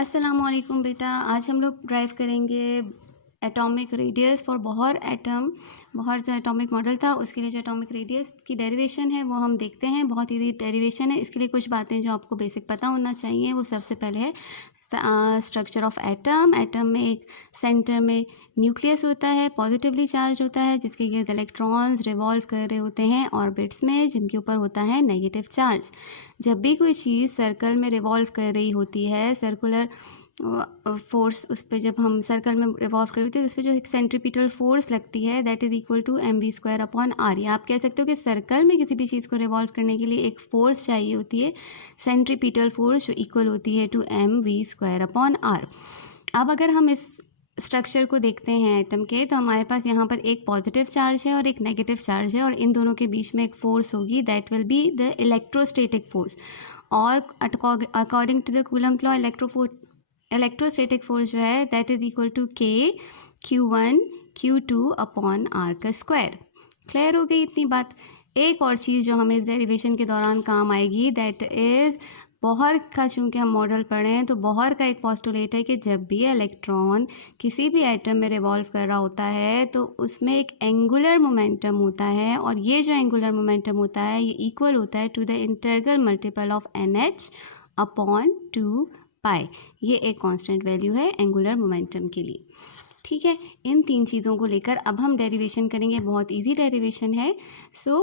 अस्सलामुअलैकुम बेटा, आज हम लोग ड्राइव करेंगे atomic radius for Bohr atom. Bohr जो एटॉमिक मॉडल था उसके लिए जो एटॉमिक रेडियस की डेरिवेशन है वो हम देखते हैं। बहुत इजी डेरिवेशन है। इसके लिए कुछ बातें जो आपको बेसिक पता होना चाहिए। वो सबसे पहले है स्ट्रक्चर ऑफ एटम। एटम में एक सेंटर में न्यूक्लियस होता है, पॉजिटिवली चार्ज होता है, जिसके गिर्द इलेक्ट्रॉन्स रिवॉल्व कर रहे होते हैं ऑर्बिट्स में, जिनके ऊपर होता है नेगेटिव चार्ज। जब भी कोई चीज़ सर्कल में रिवॉल्व कर रही होती है, सर्कुलर फोर्स उस पर जब हम सर्कल में रिवॉल्व कर रहे थे उस पर जो एक सेंट्रीपिटल फोर्स लगती है that is equal to mv² upon r. या आप कह सकते हो कि सर्कल में किसी भी चीज़ को रिवॉल्व करने के लिए एक फोर्स चाहिए होती है, सेंट्रीपिटल फोर्स, जो इक्वल होती है टू mv² अपॉन आर। अब अगर हम इस स्ट्रक्चर को देखते हैं एटम के, तो हमारे पास यहाँ पर एक पॉजिटिव चार्ज है और एक नेगेटिव चार्ज है, और इन दोनों के बीच में एक फोर्स होगी that will be the electrostatic force. और according to the Coulomb law electrostatic force जो है that is equal to k q1 q2 upon r का स्क्वायर। क्लियर हो गई इतनी बात। एक और चीज़ जो हमें इस डेरिवेशन के दौरान काम आएगी दैट इज़ बोहर का। चूँकि हम मॉडल पढ़े हैं तो बोहर का एक पोस्टुलेट है कि जब भी इलेक्ट्रॉन किसी भी एटम में रिवॉल्व कर रहा होता है तो उसमें एक एंगुलर मोमेंटम होता है, और ये जो एंगुलर मोमेंटम होता है ये इक्वल होता है to the integral multiple of NH upon 2 pi. ये एक कांस्टेंट वैल्यू है एंगुलर मोमेंटम के लिए। ठीक है, इन तीन चीज़ों को लेकर अब हम डेरिवेशन करेंगे। बहुत इजी डेरिवेशन है, so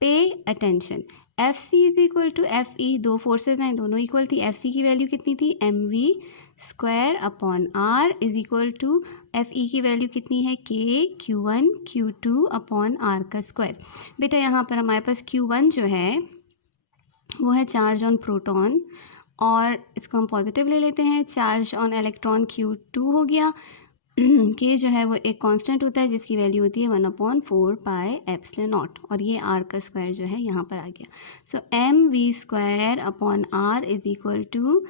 pay attention. F C is equal to F E, दो फोर्सेज हैं दोनों इक्वल थी। एफ सी की वैल्यू कितनी थी, mv² upon r is equal to F E की वैल्यू कितनी है, k q1 q2 upon r का स्क्वायर। बेटा यहाँ पर हमारे पास q1 जो है वो है चार्ज ऑन प्रोटॉन, और इसको हम पॉजिटिव ले लेते हैं। चार्ज ऑन इलेक्ट्रॉन q2 हो गया। k जो है वो एक कांस्टेंट होता है जिसकी वैल्यू होती है 1/4 पाई एप्सिलॉन नॉट, और ये r का स्क्वायर जो है यहाँ पर आ गया। So mv² upon r is equal to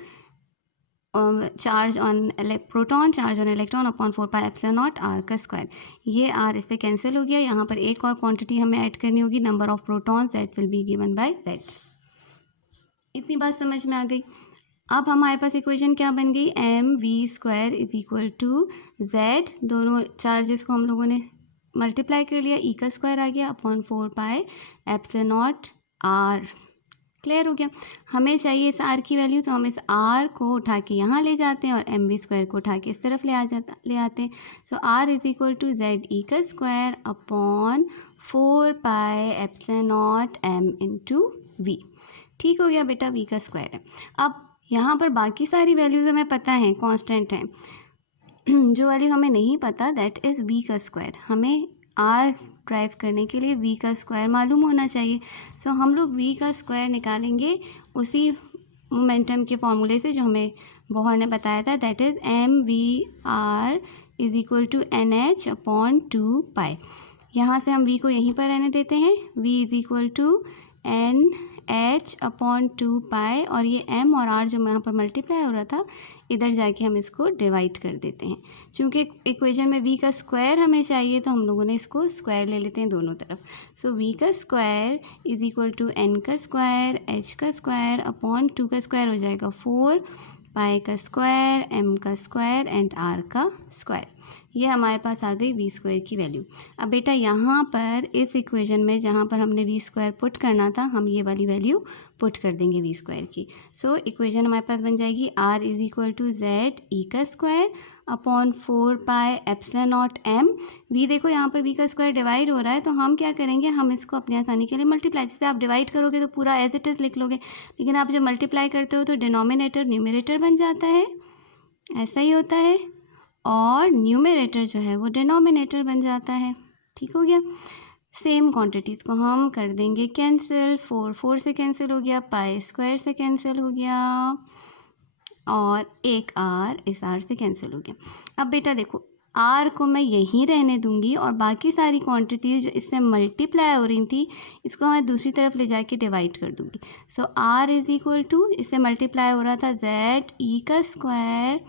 charge on proton charge on electron upon 4 pi epsilon naught r का स्क्वायर। ये r इससे कैंसिल हो गया। यहाँ पर एक और क्वांटिटी हमें ऐड करनी होगी, number of protons, that will be given by z। इतनी बात समझ में आ गई। अब हमारे पास इक्वेशन क्या बन गई, mv² is equal to z। दोनों चार्जेस को हम लोगों ने मल्टीप्लाई कर लिया, e का स्क्वायर आ गया upon 4 pi epsilon not r। Clear हो गया। हमें चाहिए इस r की वैल्यू, तो हम इस r को उठा के यहाँ ले जाते हैं और mv² को उठा के इस तरफ ले आते हैं। So r is equal to z e का square upon 4 pi epsilon naught m into v। ठीक हो गया बेटा, v का स्क्वायर है। अब यहाँ पर बाकी सारी वैल्यूज़ हमें पता हैं, कांस्टेंट हैं। जो वैल्यू हमें नहीं पता दैट इज़ v का स्क्वायर। हमें r ड्राइव करने के लिए v का स्क्वायर मालूम होना चाहिए। सो हम लोग v का स्क्वायर निकालेंगे उसी मोमेंटम के फॉर्मूले से जो हमें बोहर ने बताया था, that is mvr is equal to NH upon 2 pi. यहाँ से हम v को यहीं पर रहने देते हैं, v is equal to NH upon 2 pi, और ये m और r जो यहाँ पर मल्टीप्लाई हो रहा था इधर जाके हम इसको डिवाइड कर देते हैं। चूँकि इक्वेशन में v का स्क्वायर हमें चाहिए तो हम लोगों ने इसको स्क्वायर ले लेते हैं दोनों तरफ। सो v का square is equal to n का स्क्वायर h का स्क्वायर अपॉन 2 का स्क्वायर हो जाएगा 4 पाई का स्क्वायर m का स्क्वायर एंड r का स्क्वायर। ये हमारे पास आ गई v² की वैल्यू। अब बेटा यहाँ पर इस इक्वेशन में जहाँ पर हमने v² पुट करना था, हम ये वाली वैल्यू पुट कर देंगे v² की। सो इक्वेशन हमारे पास बन जाएगी r is equal to z e का square upon 4 pi epsilon naught m। v देखो यहाँ पर v का स्क्वायर डिवाइड हो रहा है, तो हम क्या करेंगे, हम इसको अपनी आसानी के लिए मल्टीप्लाई, जैसे आप डिवाइड करोगे तो पूरा एज इट इज़ लिख लोगे, लेकिन आप जब मल्टीप्लाई करते हो तो डिनोमिनेटर न्यूमरेटर बन जाता है, ऐसा ही होता है, और न्यूमरेटर जो है वो डिनोमिनेटर बन जाता है। ठीक हो गया। सेम क्वांटिटीज़ को हम कर देंगे कैंसिल, 4 से कैंसिल हो गया, पाई स्क्वायर से कैंसिल हो गया, और एक r इस r से कैंसिल हो गया। अब बेटा देखो, r को मैं यहीं रहने दूंगी और बाकी सारी क्वांटिटीज़ जो इससे मल्टीप्लाई हो रही थी इसको मैं दूसरी तरफ ले जाके डिवाइड कर दूंगी। सो r इज इक्वल टू, इससे मल्टीप्लाई हो रहा था z e का स्क्वायर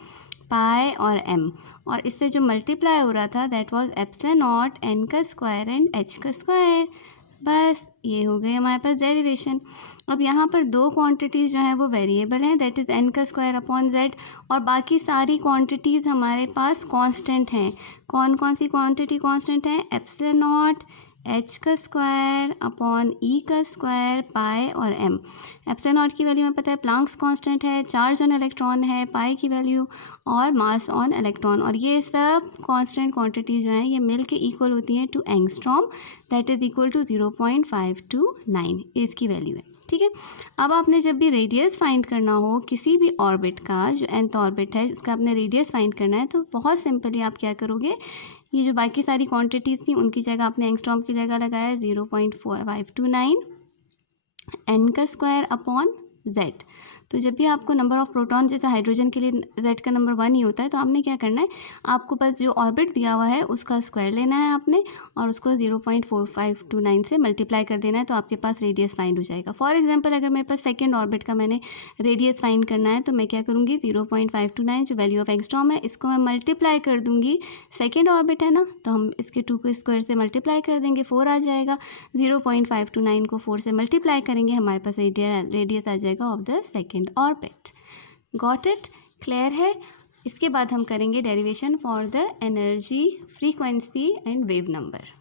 पाई और m, और इससे जो मल्टीप्लाई हो रहा था that was epsilon not n का स्क्वायर एंड h का स्क्वायर। बस ये हो गई हमारे पास डेरिवेशन। अब यहाँ पर दो क्वांटिटीज़ जो हैं वो वेरिएबल हैं, दैट इज़ n का स्क्वायर अपॉन z, और बाकी सारी क्वांटिटीज़ हमारे पास कांस्टेंट हैं। कौन कौन सी क्वांटिटी कांस्टेंट हैं? एप्सिलॉन नॉट h का स्क्वायर अपॉन e का स्क्वायर, पाई और m। एप्सिलॉन नॉट की वैल्यू हमें पता है प्लैंक्स कांस्टेंट है, चार्ज ऑन इलेक्ट्रॉन है, पाई की वैल्यू, और मास ऑन इलेक्ट्रॉन, और ये सब कांस्टेंट क्वांटिटी जो हैं ये मिल के इक्वल होती हैं to angstrom, that is equal to 0.529 इसकी वैल्यू है। ठीक है, अब आपने जब भी रेडियस फाइंड करना हो किसी भी ऑर्बिट का, जो nth ऑर्बिट है उसका आपने रेडियस फाइंड करना है, तो बहुत सिंपली आप क्या करोगे, ये जो बाकी सारी क्वांटिटीज़ थी उनकी जगह आपने एंगस्ट्रॉम की जगह लगाया 0.529 n का स्क्वायर अपॉन z। तो जब भी आपको नंबर ऑफ प्रोटॉन, जैसे हाइड्रोजन के लिए z का नंबर 1 ही होता है, तो आपने क्या करना है, आपको बस जो ऑर्बिट दिया हुआ है उसका स्क्वायर लेना है आपने, और उसको 0.4529 से मल्टीप्लाई कर देना है, तो आपके पास रेडियस फाइंड हो जाएगा। फॉर एग्जांपल अगर मेरे पास सेकंड ऑर्बिट का मैंने रेडियस फाइंड करना है, तो मैं क्या करूँगी, 0.529 जो वैल्यू ऑफ एंगस्ट्रॉम है इसको मैं मल्टीप्लाई कर दूँगी, सेकेंड ऑर्बिट है ना, तो हम इसके 2 को स्क्वायर से मल्टीप्लाई कर देंगे, 4 आ जाएगा, 0.529 को 4 से मल्टीप्लाई करेंगे, हमारे पास रेडियस आ जाएगा of the second orbit. Got it? Clear है? इसके बाद हम करेंगे derivation for the energy, frequency and wave number.